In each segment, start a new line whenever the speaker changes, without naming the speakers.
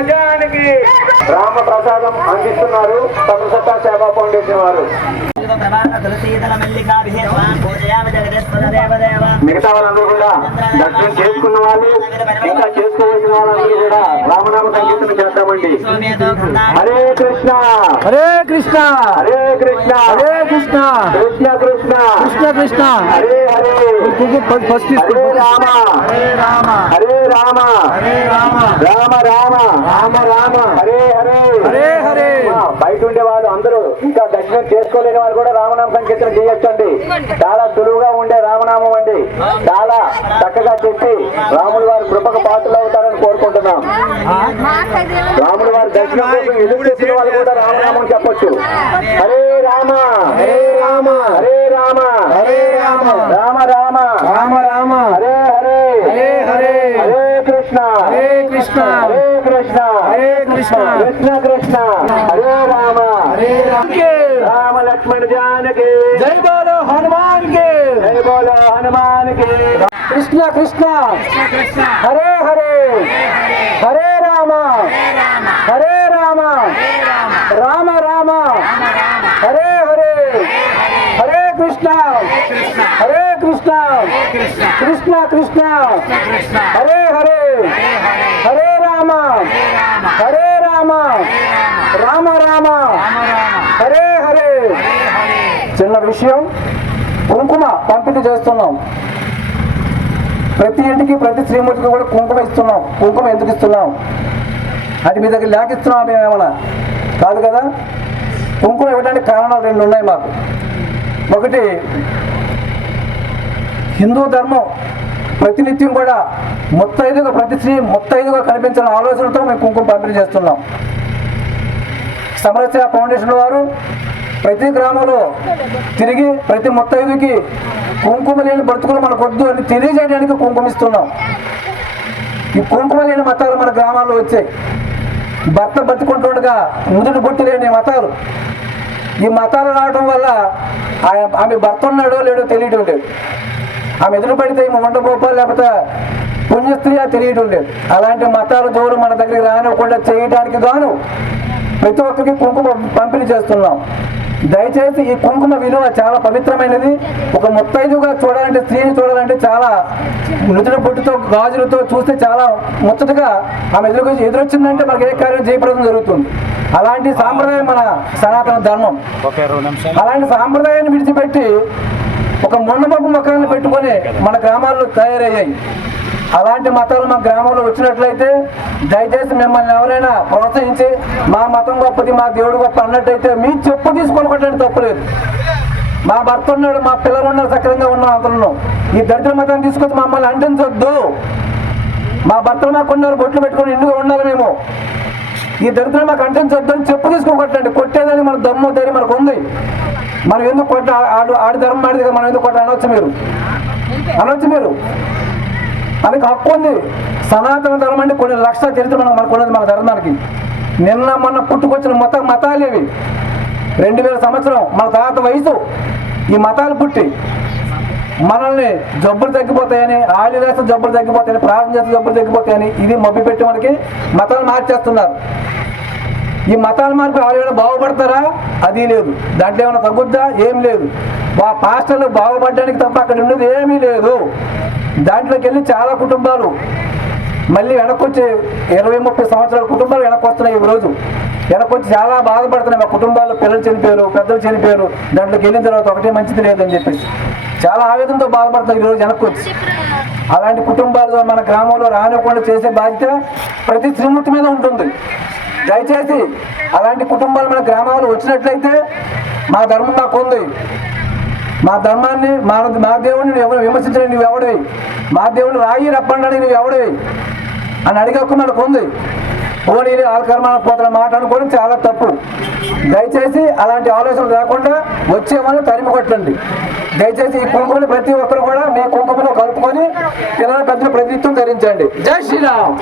నిజానికి రామ ప్రసాదం అందిస్తున్నారు. తమ సత్తా సేవా ఫౌండేషన్ వారు. మిగతా వాళ్ళందరూ కూడా దర్శనం చేసుకున్న వాళ్ళు ఇంకా చేసుకోవాల్సిన వాళ్ళందరూ కూడా రామనామ సంకీర్తన చేద్దామండి హరే కృష్ణ!
హరే కృష్ణ!
హరే కృష్ణ!
హరే కృష్ణ!
కృష్ణ కృష్ణ!
కృష్ణ కృష్ణ!
హరే హరే!
ఫస్ట్
హరే రామ!
హరే రామ!
హరే రామ!
హరే రామ!
రామ రామ! రామ రామ! హరే హరే!
హరే హరే!
ఉండే వాళ్ళు అందరూ. ఇంకా దర్శనం చేసుకోలేని వాళ్ళు కూడా రామనామ సంకీర్తన చేయొచ్చండి. చాలా సులువుగా ఉండే రామనామం అండి. చాలా చక్కగా చెప్పి రాముడి వారి కృపకు పాత్రలు అవుతారని కోరుకుంటున్నాం. రాముడి వారి దర్శనం కోసం ఎదురు చెప్పిన వాళ్ళు కూడా రామనామం చెప్పొచ్చు. హరే రామ హరే రామ హరే రామ
హరే రామ
రామ రామ
రామ రామ
హరే హరే
హరే హరే
హరే కృష్ణ
హరే కృష్ణ
హరే కృష్ణ.
హరే కృష్ణ.
కృష్ణ కృష్ణ. హరే రామ.
హరే రామ.
రామ లక్ష్మణ జానకి.
జై బోలో హనుమాన్కి
జై బోలో హనుమాన్కి
కృష్ణ. కృష్ణ హరే హరే. హరే రామ. హరే రామ. రామ. రామ. హరే హరే. హరే కృష్ణ. హరే కృష్ణ. కృష్ణ. కృష్ణ. హరే హరే. హరే హరే రామ. రామ. రామ. హరే హరే. చిన్న విషయం కుంకుమ పంపిణీ చేస్తున్నాం. ప్రతి ఇంటికి ప్రతి శ్రీమూర్తికి కూడా కుంకుమ ఇస్తున్నాం. కుంకుమ ఎందుకు ఇస్తున్నాం? అది మీ దగ్గర లేక ఇస్తున్నాం మేము ఏమన్నా? కాదు కదా? కుంకుమ ఇవ్వడానికి కారణాలు రెండు ఉన్నాయి మాకు. ఒకటి హిందూ ధర్మం ప్రతినిత్యం కూడా ముత్తైదుగా ప్రతి స్త్రీ ముత్తైదుగా కనిపించాలనే ఆలోచనతో మేము కుంకుమ పంపిణీ చేస్తున్నాం. సమరస్య ఫౌండేషన్ వారు ప్రతి గ్రామంలో తిరిగి ప్రతి ముత్తైదుకి కుంకుమ లేని బ్రతుకులు మనకు వద్దు అని తెలియజేయడానికి కుంకుమిస్తున్నాం ఈ కుంకుమ లేని మతాలు మన గ్రామాల్లో వచ్చాయి. భర్త బతుకుంటుండగా ముదుటి బొట్టు లేని మతాలు. ఈ మతాలు రావడం వల్ల ఆమె భర్త ఉన్నాడో లేడో తెలియడం లేదు. ఆమె ఎదురు పడితే ఉండబోపా లేకపోతే పుణ్యస్త్రీ తెలియడం లేదు. అలాంటి మతాల జోరు మన దగ్గరికి రానివ్వకుండా చేయడానికి గాను ప్రతి ఒక్కరికి కుంకుమ పంపిణీ చేస్తున్నాం. దయచేసి ఈ కుంకుమ విలువ చాలా పవిత్రమైనది. ఒక ముత్తైదుగా చూడాలంటే స్త్రీని చూడాలంటే చాలా నుదుట బొట్టుతో గాజులతో చూస్తే చాలా ముచ్చటగా ఆమె ఎదురు ఎదురొచ్చిందంటే మనకి ఏ కార్యం జయప్రదం జరుగుతుంది. అలాంటి సాంప్రదాయం మన సనాతన ధర్మం. అలాంటి సాంప్రదాయాన్ని విడిచిపెట్టి ఒక మొన్నమప్పు మొక్కలను పెట్టుకొని మన గ్రామాల్లో తయారయ్యాయి. అలాంటి మతాలు మా గ్రామంలో వచ్చినట్లయితే దయచేసి మిమ్మల్ని ఎవరైనా ప్రోత్సహించి మా మతం గొప్పది మా దేవుడు గొప్ప అన్నట్టయితే మీ చెప్పు తీసుకొని తప్పులేదు. మా భర్త ఉన్నాడు మా పిల్లలు ఉన్నారు సక్రంగా ఉన్నాం అతను ఈ దరిద్ర మతాన్ని తీసుకొచ్చి మమ్మల్ని అంటించొద్దు. మా భర్తలు మాకు ఉన్నారు బొట్లు పెట్టుకొని ఇండుగా ఉండాలి మేము. ఈ దరిద్రం మాకు అంటించొద్దు అని చెప్పు తీసుకొని కొట్టండి. కొట్టేదని మన దమ్ము ధైర్యం మనకు ఉంది. మనం ఎందుకు కొట్ట ఆడు ఆడి ధర్మం ఆడిది కదా మనం ఎందుకు కొట్ట అనొచ్చు మీరు. అనొచ్చు మీరు. మనకి హక్కు ఉంది. సనాతన ధర్మం అంటే కొన్ని లక్షల చరిత్ర మనం మనకు ఉన్నది మన ధర్మానికి. నిన్న మొన్న పుట్టుకొచ్చిన మత మతాలు ఇవి రెండు వేల సంవత్సరం మన తాత వయసు. ఈ మతాలు పుట్టి మనల్ని జబ్బులు తగ్గిపోతాయని ఆయిల్ వేస్తే జబ్బులు తగ్గిపోతాయని ప్రార్థన చేస్తే జబ్బులు తగ్గిపోతాయని ఇది మబ్బి పెట్టి మనకి మతాలు మార్చేస్తున్నారు. ఈ మతాల మార్పు ఎవరైనా బాగుపడతారా? అది లేదు. దాంట్లో ఏమైనా తగ్గుద్దా? ఏం లేదు. మా పాస్టర్లు బాగుపడడానికి తప్ప అక్కడ ఉన్నది ఏమీ లేదు. దాంట్లోకి వెళ్ళి చాలా కుటుంబాలు మళ్ళీ వెనక్కొచ్చి ఇరవై ముప్పై సంవత్సరాల కుటుంబాలు వెనక్కి వస్తున్నాయి ఈ రోజు. వెనక్కొచ్చి చాలా బాధపడుతున్నాయి మా కుటుంబాల్లో పిల్లలు చనిపోయారు పెద్దలు చనిపోయారు. దాంట్లోకి వెళ్ళిన తర్వాత ఒకటే మంచిది లేదని చెప్పేసి. చాలా ఆవేదనతో బాధపడుతున్నారు ఈరోజు వెనక్కి వచ్చి అలాంటి కుటుంబాలు మన గ్రామంలో రానివ్వకుండా చేసే బాధ్యత ప్రతి శ్రీమూర్తి మీద ఉంటుంది. దయచేసి అలాంటి కుటుంబాలు మన గ్రామాలు వచ్చినట్లయితే మా ధర్మం మాకు ఉంది మా ధర్మాన్ని మా మా దేవుడిని నువ్వు ఎవరు విమర్శించిన నువ్వు ఎవడివి? మా దేవుడిని రాయి రప్పండి నువ్వు ఎవడివి? అని అడిగకు మనకు ఉంది పోనీ ఆల్కర్మాన పోతున్న మాట అనుకోవడం చాలా తప్పు. దయచేసి అలాంటి ఆలోచనలు రాకుండా వచ్చే వాళ్ళు తరిమి కొట్టండి. దయచేసి ఈ కుంకుమని ప్రతి ఒక్కరు కూడా మీ కుంకుమలో కలుపుకొని పిల్లల పెద్దలు ప్రతిత్వం ధరించండి. జై శ్రీరామ్.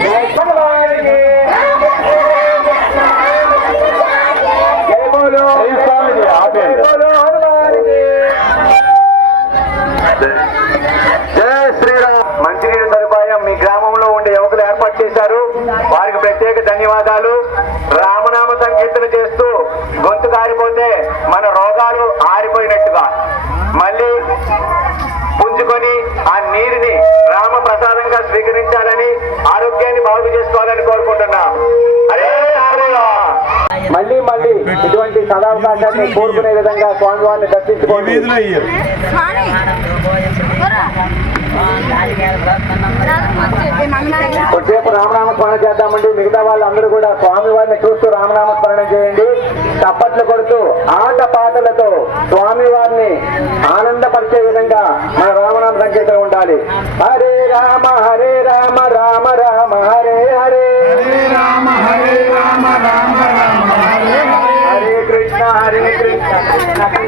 రామనామ సంకీర్తన చేస్తూ గొంతు కారిపోతే మన రోగాలు ఆరిపోయినట్టుగా. మళ్ళీ పుంజుకొని ఆ నీరుని రామ ప్రసాదంగా స్వీకరించాలని ఆరోగ్యాన్ని బాగు చేసుకోవాలని కోరుకుంటున్నాం. అరే మళ్ళీ మళ్ళీ ఇటువంటి సదావకాశాన్ని కోరుకునే విధంగా స్వామివారిని దర్శించుకోండి. కొద్దిసేపు రామనామ స్మరణ చేద్దామండి. మిగతా వాళ్ళందరూ కూడా స్వామి వారిని చూస్తూ రామనామ స్మరణ చేయండి. చప్పట్లు కొడుతూ ఆట పాటలతో స్వామి వారిని ఆనందపరిచే విధంగా మన రామనామ సంకేతం ఉండాలి. హరే రామ హరే రామ రామ రామ హరే హరే. హరే కృష్ణ హరే కృష్ణ కృష్ణ కృష్ణ.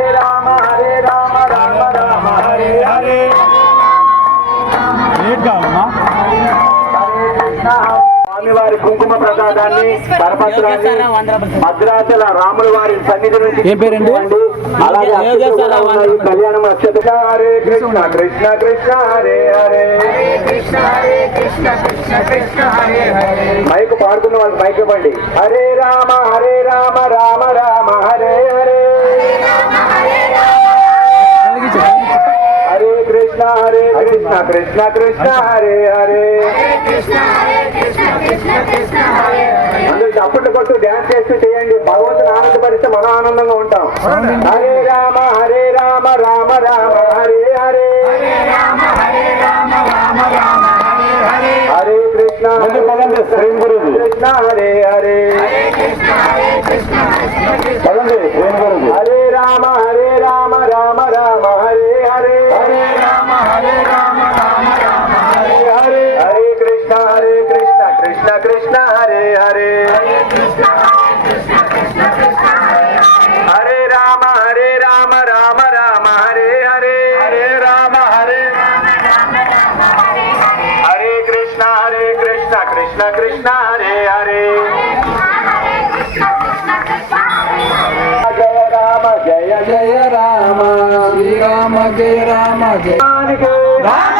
ప్రసాదాన్ని కరపత్రాన్ని భద్రాచల రాముల వారి సన్నిధి నుంచి
ఏం పేరండి?
తీసుకోండి. అలాగే. కళ్యాణం అక్షతగా హరే కృష్ణ కృష్ణ కృష్ణ హరే హరే మైక్ పాడుకున్న వాళ్ళు మైక్ ఇవ్వండి హరే రామ హరే రామ రామ రామ హరే హరే హరే కృష్ణ హరే కృష్ణ కృష్ణ కృష్ణ హరే హరే చప్పట్లు కొట్టు డ్యాన్స్ చేస్తూ చేయండి. భగవంతుని ఆనందపరిస్తే మనం ఆనందంగా ఉంటాం. హరే రామ హరే రామ రామ రామ హరే హరే. హరే కృష్ణ కృష్ణ హరే హరే హరే రామ హరే రామ. జయ రామ జయ.
రామ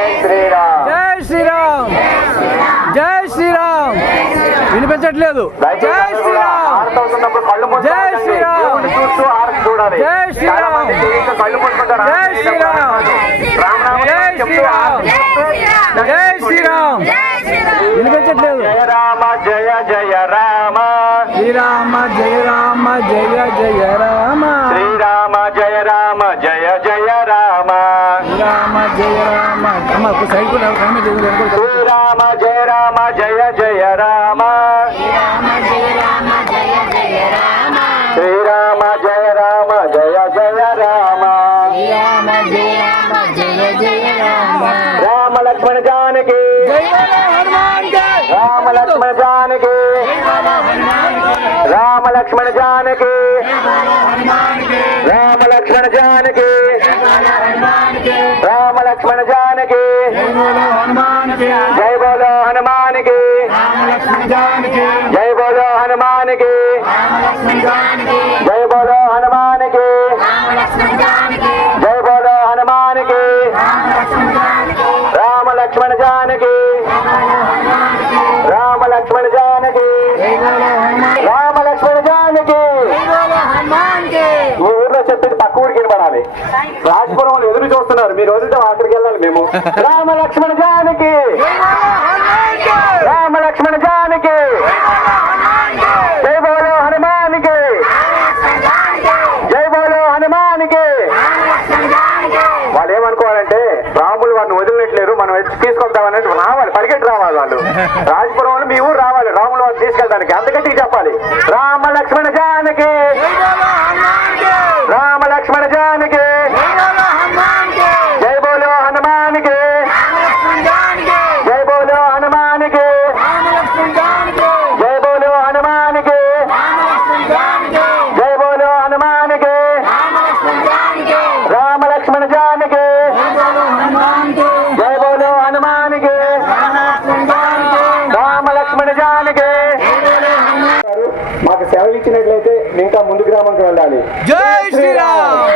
జై శ్రీరామ్.
జై శ్రీరామ్. జై శ్రీరామ్. వినిపించట్లేదు జై శ్రీరామ్. జై. శ్రీరామ్. జై శ్రీరామ్. జై శ్రీరామ్.
రామనామం
జై శ్రీరామ్. జై శ్రీరామ్. వినిపించట్లేదు.
జయ రామ జయ జయ రామ.
శ్రీరామ జయ రామ జయ జయ రామ.
రామ జయ రామ
జయ
జయ రామ. శ్రీరామ జయ రామ జయ జయ రామ. రామ లక్ష్మణ జానకి. రామ లక్ష్మణ జానకి. రామ లక్ష్మణ జానకి. राम लक्ष्मण का సేవలు ఇచ్చినట్లయితే ఇంకా ముందు గ్రామంకి వెళ్ళాలి.
జై శ్రీరామ్!